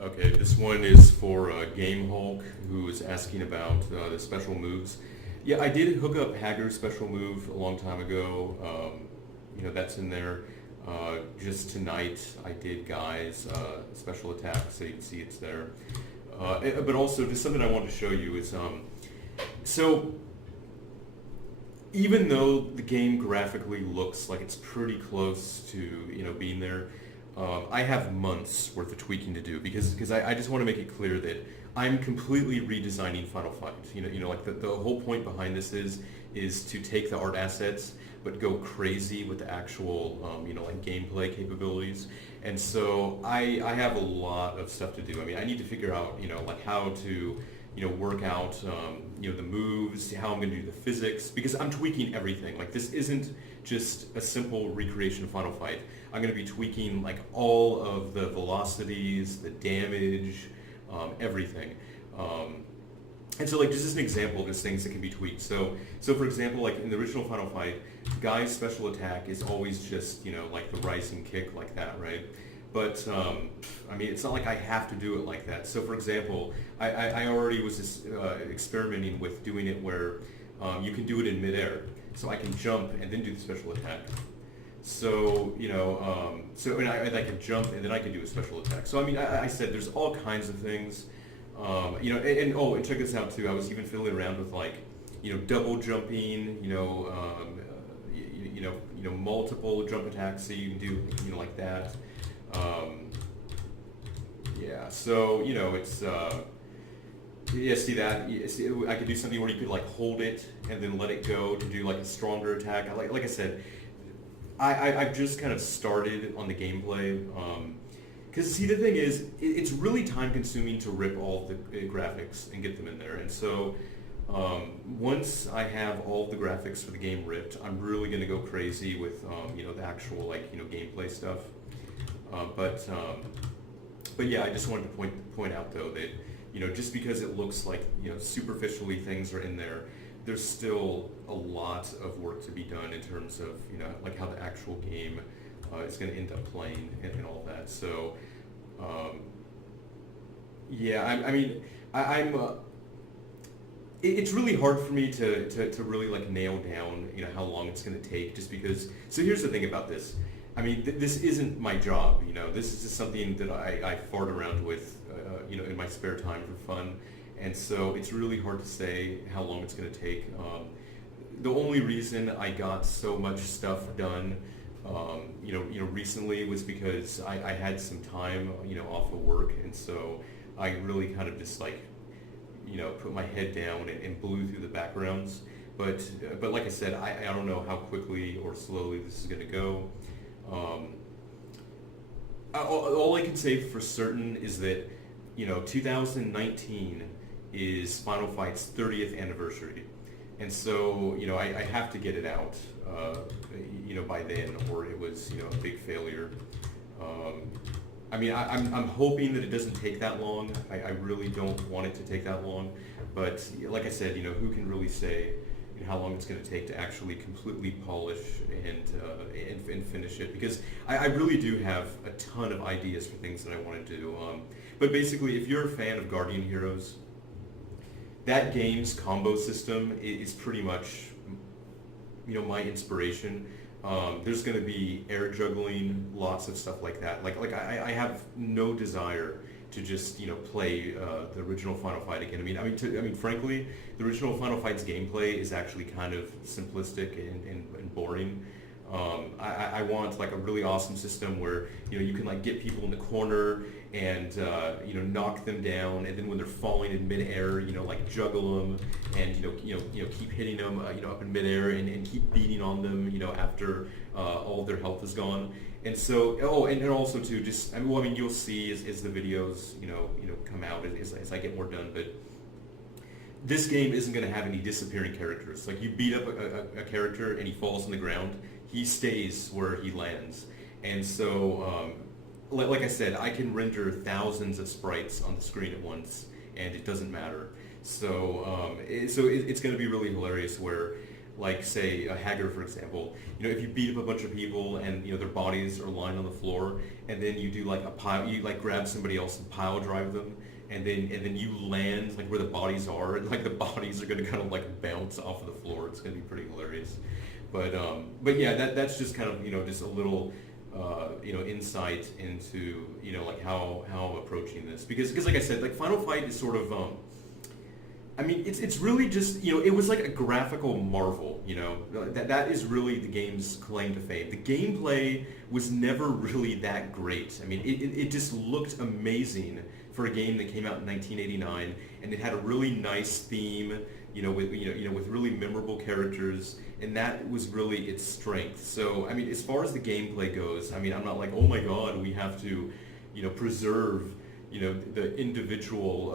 Okay, this one is for Game Hulk, who is asking about the special moves. Yeah, I did hook up Hager's special move a long time ago. That's in there. Just tonight, I did Guy's special attack, so you can see it's there. But also, just something I wanted to show you is, so even though the game graphically looks like it's pretty close to being there, I have months worth of tweaking to do because I just want to make it clear that I'm completely redesigning Final Fight. Like the whole point behind this is to take the art assets but go crazy with the actual like gameplay capabilities. And so I have a lot of stuff to do. I mean, I need to figure out like how to work out, the moves, how I'm going to do the physics, because I'm tweaking everything. Like, this isn't just a simple recreation of Final Fight. I'm going to be tweaking, like, all of the velocities, the damage, everything. And so, like, just as an example of just things that can be tweaked. So for example, like, in the original Final Fight, Guy's special attack is always just, like the rising kick like that, right? But, I mean, it's not like I have to do it like that. So, for example, I already was just, experimenting with doing it where you can do it in midair. So I can jump and then do the special attack. So, and I can jump and then I can do a special attack. So, I mean, I said there's all kinds of things. And check this out too. I was even fiddling around with, like, double jumping, multiple jump attacks, so you can do, like that. Yeah, so, it's, yeah, see that? I could do something where you could, like, hold it and then let it go to do, like, a stronger attack. Like I said, I've just kind of started on the gameplay. Because, see, the thing is, it's really time-consuming to rip all the graphics and get them in there. And so, once I have all the graphics for the game ripped, I'm really going to go crazy with, the actual, like, gameplay stuff. But yeah, I just wanted to point out, though, that, just because it looks like, superficially things are in there, there's still a lot of work to be done in terms of, like how the actual game is going to end up playing and all that. So, yeah, I mean, I'm it's really hard for me to really, like, nail down, how long it's going to take, just because. So here's the thing about this. I mean, this isn't my job, This is just something that I fart around with, in my spare time for fun. And so it's really hard to say how long it's going to take. The only reason I got so much stuff done, recently was because I had some time, off of work. And so I really kind of just, like, put my head down and blew through the backgrounds. But like I said, I don't know how quickly or slowly this is going to go. All I can say for certain is that 2019 is Final Fight's 30th anniversary, and so I have to get it out by then, or it was a big failure. I mean, I'm hoping that it doesn't take that long. I really don't want it to take that long, but like I said, who can really say how long it's going to take to actually completely polish and finish it, because I really do have a ton of ideas for things that I want to do. But basically, if you're a fan of Guardian Heroes, that game's combo system is pretty much my inspiration. There's going to be air juggling, lots of stuff like that. Like I have no desire to just play the original Final Fight again. I mean, frankly, the original Final Fight's gameplay is actually kind of simplistic and boring. I want, like, a really awesome system where you can, like, get people in the corner and knock them down, and then when they're falling in midair, like, juggle them and keep hitting them up in midair and keep beating on them after all of their health is gone. And so, and also too, just you'll see as the videos come out as I get more done, but this game isn't going to have any disappearing characters. Like, you beat up a character and he falls on the ground, he stays where he lands. And so, like I said, I can render thousands of sprites on the screen at once, and it doesn't matter. So, it's going to be really hilarious where like say a hacker, for example, if you beat up a bunch of people and their bodies are lying on the floor, and then you do like a pile, you like grab somebody else and pile drive them, and then you land like where the bodies are, and like the bodies are gonna kind of like bounce off of the floor. It's gonna be pretty hilarious. But yeah, that's just kind of just a little insight into like how I'm approaching this, because like I said, like Final Fight is sort of I mean, it's really just, it was like a graphical marvel, that is really the game's claim to fame. The gameplay was never really that great. I mean, it just looked amazing for a game that came out in 1989, and it had a really nice theme, with really memorable characters, and that was really its strength. So, I mean, as far as the gameplay goes, I mean, I'm not like, oh my god, we have to, preserve, the individual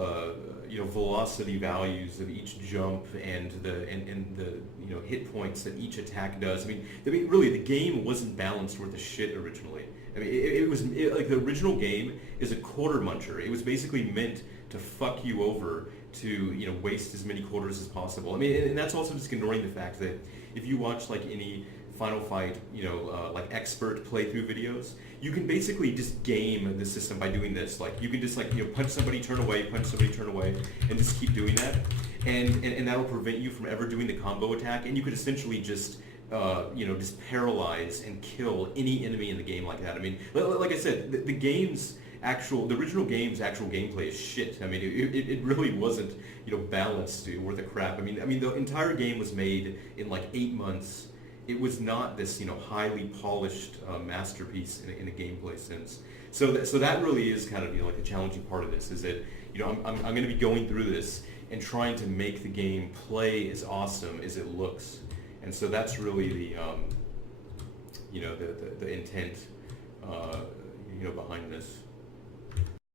velocity values of each jump and the hit points that each attack does. I mean, really, the game wasn't balanced worth a shit originally. I mean, it was like the original game is a quarter muncher. It was basically meant to fuck you over, to waste as many quarters as possible. I mean, and that's also just ignoring the fact that if you watch like any Final Fight, like expert playthrough videos, you can basically just game the system by doing this. Like you can just like punch somebody, turn away, punch somebody, turn away, and just keep doing that, and that'll prevent you from ever doing the combo attack. And you could essentially just just paralyze and kill any enemy in the game like that. I mean, like I said, the original game's actual gameplay is shit. I mean, it really wasn't balanced, worth a crap. I mean the entire game was made in like 8 months. It was not this highly polished masterpiece in a gameplay sense. So that really is kind of like the challenging part of this, is that I'm going to be going through this and trying to make the game play as awesome as it looks. And so that's really the intent behind this.